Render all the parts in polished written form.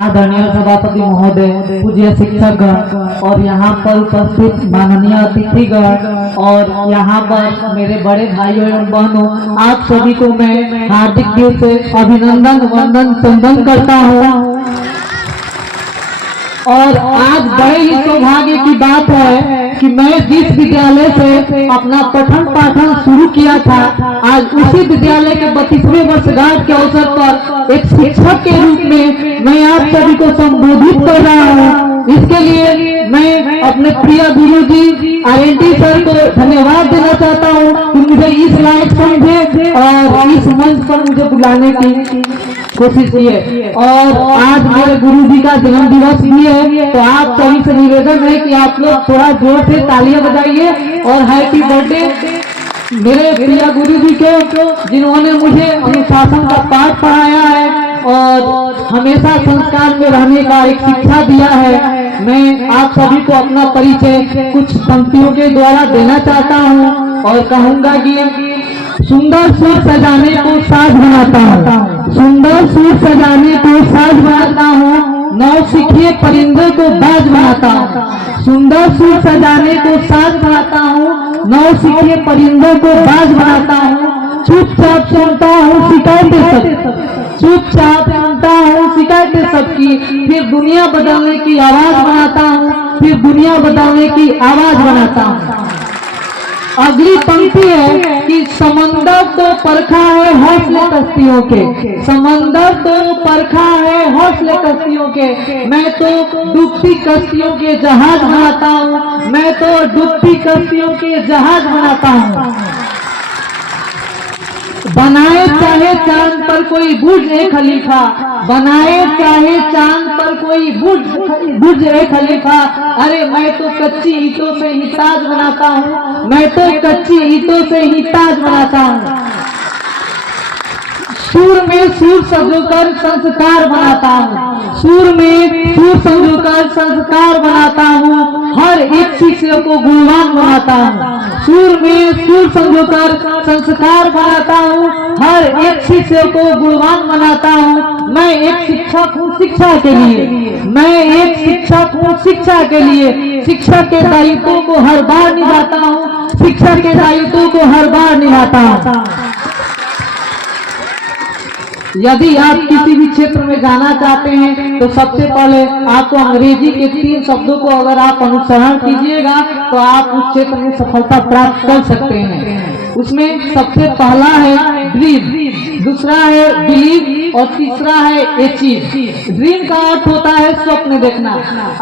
आदरणीय सभापति महोदय, पूज्य शिक्षकगण और यहाँ पर उपस्थित माननीय अतिथिगण और यहाँ पर मेरे बड़े भाइयों एवं बहनों, आप सभी को मैं हार्दिक दिल से अभिनंदन वंदन चंदन करता हूँ। और आज बड़े ही सौभाग्य की बात है कि मैं जिस विद्यालय से अपना पठन पाठन शुरू किया था, आज उसी विद्यालय के 32वें वर्षगांठ के अवसर पर एक शिक्षक के रूप में मैं आप सभी को संबोधित कर रहा हूँ। इसके लिए मैं अपने प्रिय गुरु जी आरएनटी सर को धन्यवाद देना चाहता हूँ कि मुझे इस लायक समझे और इस मंच पर मुझे बुलाने की कोशिश की है। और आज मेरे गुरु जी का जन्म दिवस भी है, तो आप सभी से निवेदन है कि आप लोग थोड़ा जोर से तालियां बजाइए और हैप्पी बर्थडे मेरे प्रिय गुरु जी के, जिन्होंने मुझे अनुशासन का पाठ पढ़ाया है और हमेशा संस्कार में रहने का एक शिक्षा दिया है। मैं आप सभी को अपना परिचय कुछ पंक्तियों के द्वारा देना चाहता हूँ और कहूँगा कि सुंदर सूर सजाने को साज बनाता हूँ, सुंदर सूर सजाने को साज बनाता हूँ, नौ सीखिए परिंदे को बाज बनाता हूँ। सुंदर सूर सजाने को साज बनाता हूँ, नौ सीखिए परिंदों को बाज बनाता हूँ। चुपचाप सुनता हूँ शिकायतें सब, चुपचाप सुनता हूँ शिकायतें सबकी, फिर दुनिया बदलने की आवाज बनाता हूँ, फिर दुनिया बदलने की आवाज बनाता हूँ। अगली पंक्ति है कि समंदर तो परखा है हौसले कश्तियों के, समंदर तो परखा है हौसले कश्तियों के, मैं तो डूबती कश्तियों के जहाज बनाता हूँ, मैं तो डूबती कश्तियों के जहाज बनाता हूँ। बनाए चाहे चांद पर कोई बुर्ज ए खलीफा, बनाए चाहे चांद पर कोई बुर्ज ए खलीफा, अरे मैं तो कच्ची ईंटों से ही ताज बनाता हूँ, मैं तो कच्ची ईंटों से ही ताज बनाता हूँ। सूर में सूर संजोकर संस्कार बनाता हूँ, सूर में सूर संजोकर संस्कार बनाता हूँ, हर एक शिष्य को गुणवान बनाता हूँ। सूर में सूर संजोकर संस्कार बनाता हूँ, हर एक शिष्य को गुणवान बनाता हूँ। मैं एक शिक्षक हूँ शिक्षा के लिए, मैं एक शिक्षक हूँ शिक्षा के लिए, शिक्षा के दायित्वों को हर बार निभाता हूँ, शिक्षा के दायित्वों को हर बार निभाता हूँ। यदि आप किसी भी क्षेत्र में जाना चाहते हैं तो सबसे पहले आपको अंग्रेजी के 3 शब्दों को अगर आप अनुसरण कीजिएगा तो आप उस क्षेत्र में सफलता प्राप्त कर सकते हैं। उसमें सबसे पहला है ड्रीम, दूसरा है बिलीव और तीसरा है अचीव। ड्रीम का अर्थ होता है स्वप्न देखना।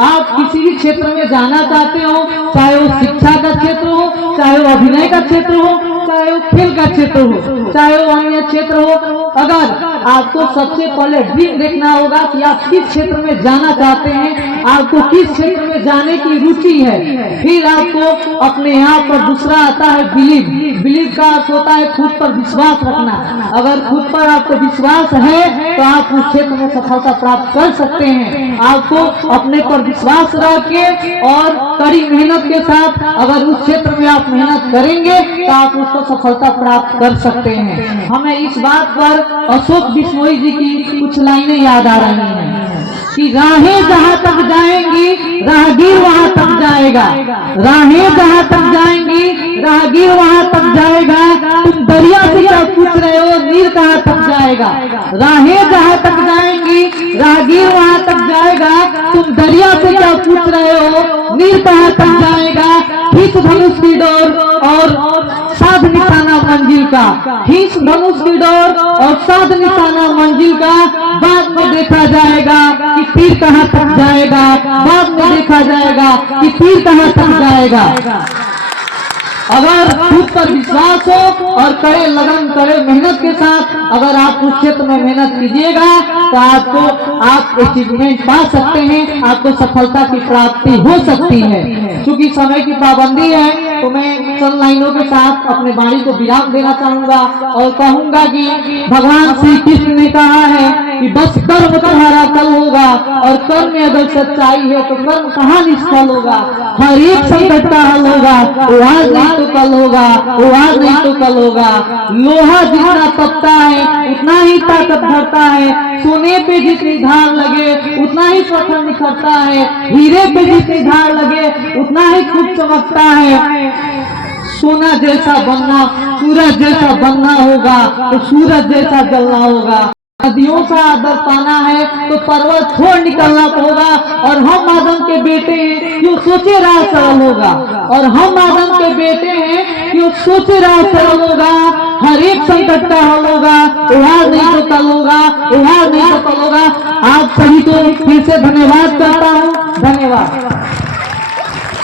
आप किसी भी क्षेत्र में जाना चाहते हो, चाहे वो शिक्षा का क्षेत्र हो, चाहे वो अभिनय का क्षेत्र हो, चाहे वो खेल का क्षेत्र हो, चाहे वो अन्य क्षेत्र हो, अगर आपको सबसे पहले ड्रीम देखना होगा कि आप किस क्षेत्र में जाना चाहते हैं, आपको किस क्षेत्र में जाने की रुचि है। फिर आपको अपने आप पर दूसरा आता है बिलीव। बिलीव का अर्थ होता है खुद पर विश्वास रखना। अगर खुद पर आपको विश्वास है तो आप उस क्षेत्र में सफलता प्राप्त कर सकते हैं। आपको अपने पर विश्वास रख के और कड़ी मेहनत के साथ अगर उस क्षेत्र में आप मेहनत करेंगे तो आप उसको सफलता प्राप्त कर सकते हैं। हमें इस बात पर अशोक बिश्नोई जी की कुछ लाइनें याद आ रही हैं कि राहें जहां तक जाएंगी राहगीर वहां तक जाएगा, राहें जहां तक जाएंगी राहगीर वहां तक जाएगा, तुम दरिया से क्या पूछ रहे हो नीर कहां तक जाएगा। राहें जहां तक जाएंगी राहगीर वहां तक जाएगा, तुम दरिया से क्या पूछ रहे हो नीर कहां तक जाएगा। खींच धनुष की डोर और साध निशाना मंजिल का, खींच धनुष की डोर और साध निशाना मंजिल का, बाद में देखा जाएगा कि तीर कहां तक जाएगा, बाद में देखा जाएगा कि तीर कहां तक जाएगा। अगर खुद पर विश्वास हो और कड़े लगन कड़े मेहनत के साथ अगर आप उस क्षेत्र में मेहनत कीजिएगा तो आप अचीवमेंट पा सकते हैं, आपको सफलता की प्राप्ति हो सकती है। क्योंकि समय की पाबंदी है तो मैं चंद लाइनों के साथ अपने वाणी को विराम देना चाहूंगा और कहूंगा कि भगवान श्री कृष्ण ने कहा है कि बस कर्म तुम्हारा कल होगा और कर्म में अगर सच्चाई है तो कर्म कहाँ निष्फल होगा। हर एक संकट का हल होगा, वो आज नहीं तो कल होगा, वो आज नहीं तो कल होगा। लोहा जितना तपता है उतना ही ताकत भरता है, सोने पे जितनी धार लगे उतना ही प्रखर निखरता है। हीरे पे जितनी धार लगे उतना ही खूब चमकता है। सोना जैसा बनना, सूरज जैसा बनना होगा तो सूरज जैसा जलना होगा। नदियों से आदर पाना है तो पर्वत छोड़ निकलना होगा। और हम आदम के बेटे हैं क्यों सोचे राह सरल होगा। और हम आदम के बेटे हैं क्यों सोचे राह सरल होगा। हर एक संकट का हल होगा, उहार नहीं तो कल होगा, उहार नहीं तो कल होगा। आप सभी को फिर से धन्यवाद करता हूँ। धन्यवाद।